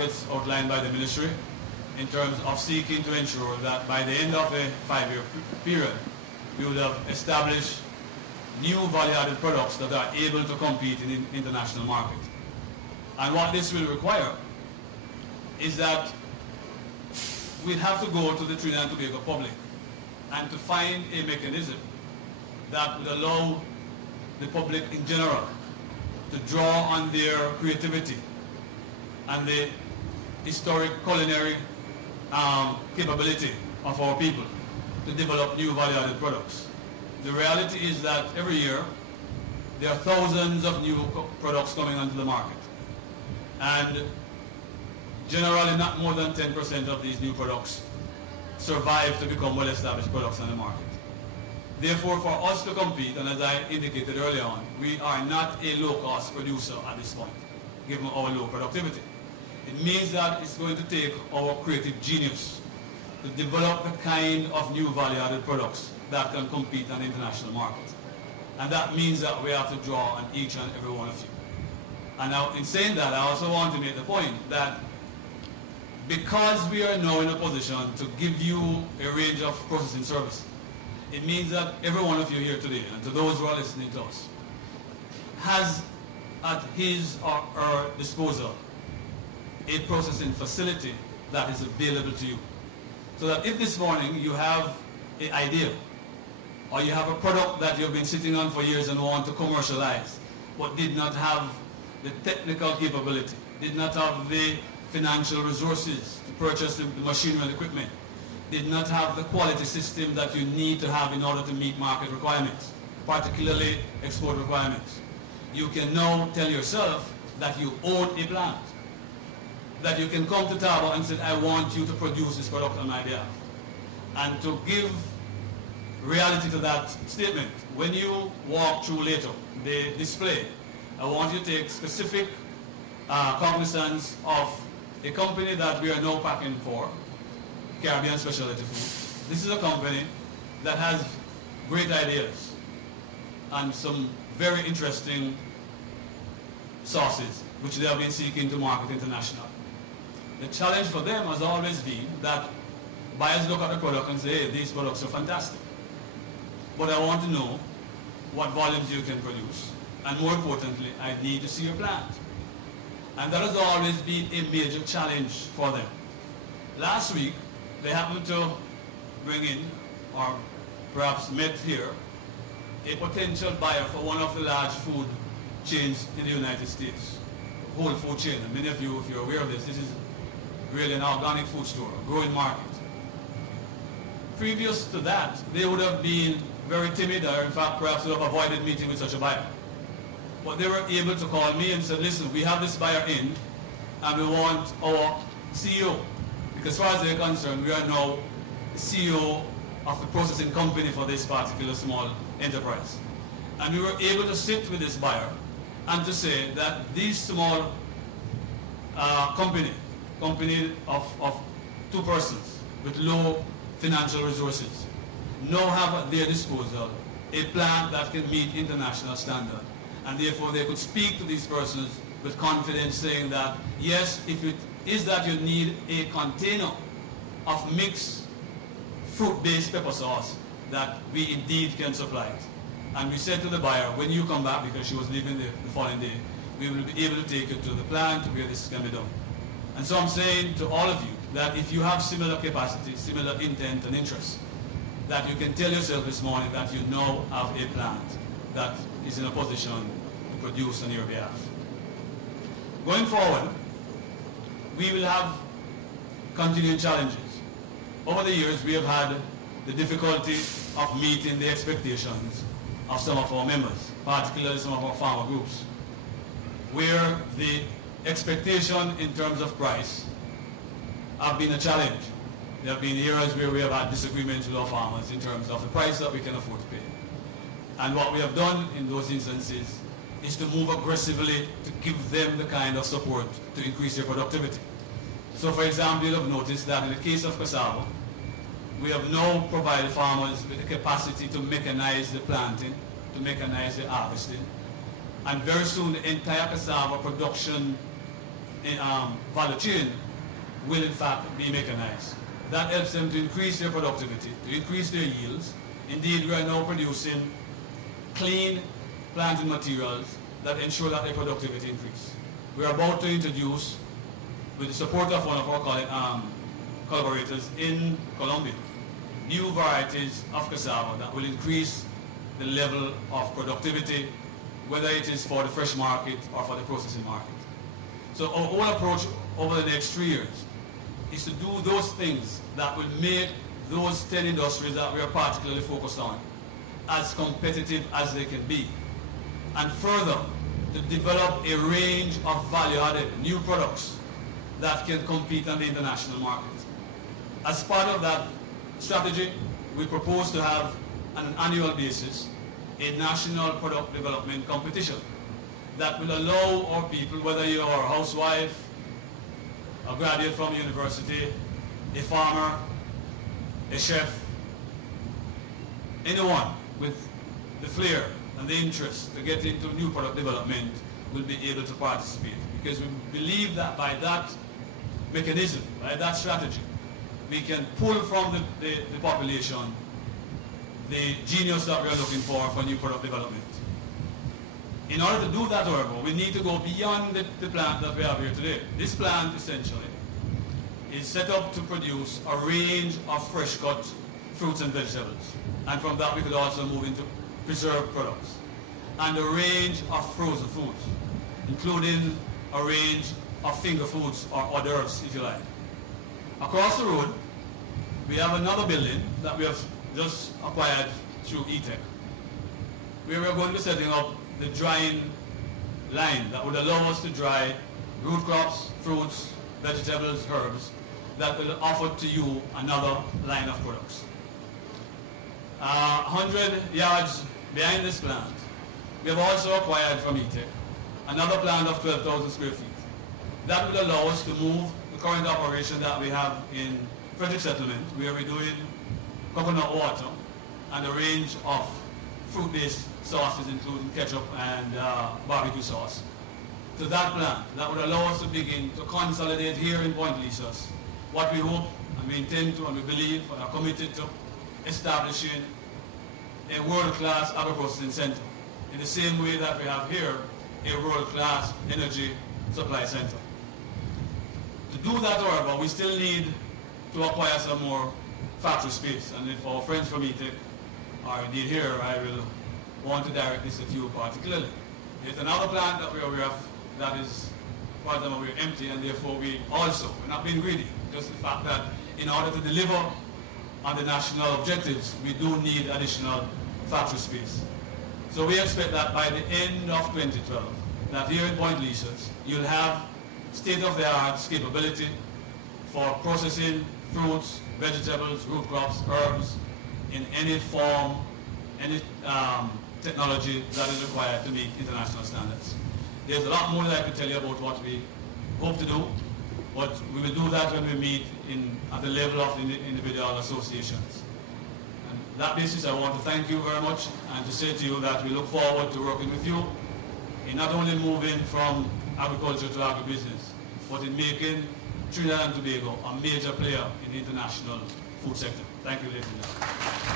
targets outlined by the ministry in terms of seeking to ensure that by the end of a 5-year period, we would have established new value-added products that are able to compete in the international market. And what this will require is that we'd have to go to the Trinidad and Tobago public and to find a mechanism that would allow the public in general to draw on their creativity and the historic culinary capability of our people to develop new value-added products. The reality is that every year there are thousands of new products coming onto the market, and generally not more than 10% of these new products survive to become well-established products on the market. Therefore, for us to compete, and as I indicated earlier on, we are not a low-cost producer at this point, given our low productivity. It means that it's going to take our creative genius to develop the kind of new value-added products that can compete on the international market. And that means that we have to draw on each and every one of you. And now, in saying that, I also want to make the point that because we are now in a position to give you a range of processing services, it means that every one of you here today, and to those who are listening to us, has at his or her disposal a processing facility that is available to you. So that if this morning you have an idea, or you have a product that you've been sitting on for years and want to commercialize, but did not have the technical capability, did not have the financial resources to purchase the machinery and equipment, did not have the quality system that you need to have in order to meet market requirements, particularly export requirements, you can now tell yourself that you own a plant, that you can come to TTABA and say, I want you to produce this product on my behalf. And to give reality to that statement, when you walk through later the display, I want you to take specific cognizance of a company that we are now packing for, Caribbean Specialty Food. This is a company that has great ideas and some very interesting sauces which they have been seeking to market internationally. The challenge for them has always been that buyers look at the product and say, hey, these products are fantastic. But I want to know what volumes you can produce. And more importantly, I need to see your plant. And that has always been a major challenge for them. Last week, they happened to bring in, or perhaps met here, a potential buyer for one of the large food chains in the United States, whole food chain. And many of you, if you're aware of this, this is really an organic food store, a growing market. Previous to that, they would have been very timid, or in fact perhaps would have avoided meeting with such a buyer. But they were able to call me and said, listen, we have this buyer in, and we want our CEO, because as far as they're concerned, we are now the CEO of the processing company for this particular small enterprise. And we were able to sit with this buyer and to say that these small company of two persons with low financial resources now have at their disposal a plant that can meet international standard. And therefore they could speak to these persons with confidence, saying that, yes, if it is that you need a container of mixed fruit-based pepper sauce, that we indeed can supply it. And we said to the buyer, when you come back, because she was leaving the following day, we will be able to take you to the plant where this can be done. And so I'm saying to all of you that if you have similar capacity, similar intent and interest, that you can tell yourself this morning that you now have a plant that is in a position to produce on your behalf. Going forward, we will have continuing challenges. Over the years, we have had the difficulty of meeting the expectations of some of our members, particularly some of our farmer groups, where the expectation in terms of price have been a challenge. There have been areas where we have had disagreements with our farmers in terms of the price that we can afford to pay. And what we have done in those instances is to move aggressively to give them the kind of support to increase their productivity. So for example, you'll have noticed that in the case of cassava, we have now provided farmers with the capacity to mechanize the planting, to mechanize the harvesting. And very soon the entire cassava production value chain will in fact be mechanized. That helps them to increase their productivity, to increase their yields. Indeed, we are now producing clean planting materials that ensure that their productivity increase. We are about to introduce, with the support of one of our collaborators in Colombia, new varieties of cassava that will increase the level of productivity, whether it is for the fresh market or for the processing market. So our whole approach over the next 3 years is to do those things that will make those 10 industries that we are particularly focused on as competitive as they can be. And further, to develop a range of value-added new products that can compete on the international market. As part of that strategy, we propose to have, on an annual basis, a national product development competition that will allow our people, whether you are a housewife, a graduate from university, a farmer, a chef, anyone with the flair and the interest to get into new product development will be able to participate. Because we believe that by that mechanism, by that strategy, we can pull from the population the genius that we are looking for new product development. In order to do that, however, we need to go beyond the plant that we have here today. This plant, essentially, is set up to produce a range of fresh-cut fruits and vegetables. And from that, we could also move into preserved products. And a range of frozen foods, including a range of finger foods or hors d'oeuvres, if you like. Across the road, we have another building that we have just acquired through E-Tech, where we are going to be setting up the drying line that would allow us to dry root crops, fruits, vegetables, herbs, that will offer to you another line of products. 100 yards behind this plant, we have also acquired from E-Tech another plant of 12,000 square feet. That will allow us to move the current operation that we have in Frederick Settlement, where we're doing coconut water and a range of fruit-based sauces, including ketchup and barbecue sauce, to that plant. That would allow us to begin to consolidate here in Point Lisas what we hope and we intend to and we believe and are committed to establishing a world-class agri-processing center in the same way that we have here a world-class energy supply center. To do that, however, we still need to acquire some more factory space, and if our friends from E-Tech are indeed here, I will want to direct this at you particularly. There's another plant that we're aware of that is, part of them, we're empty, and therefore we're not being greedy, just the fact that in order to deliver on the national objectives, we do need additional factory space. So we expect that by the end of 2012, that here in Point Lisas, you'll have state-of-the-art capability for processing fruits, vegetables, root crops, herbs, in any form, any technology that is required to meet international standards. There's a lot more that I could tell you about what we hope to do, but we will do that when we meet at the level of individual associations. And on that basis, I want to thank you very much and to say to you that we look forward to working with you in not only moving from agriculture to agribusiness, but in making Trinidad and Tobago a major player in the international food sector. Thank you, ladies and gentlemen.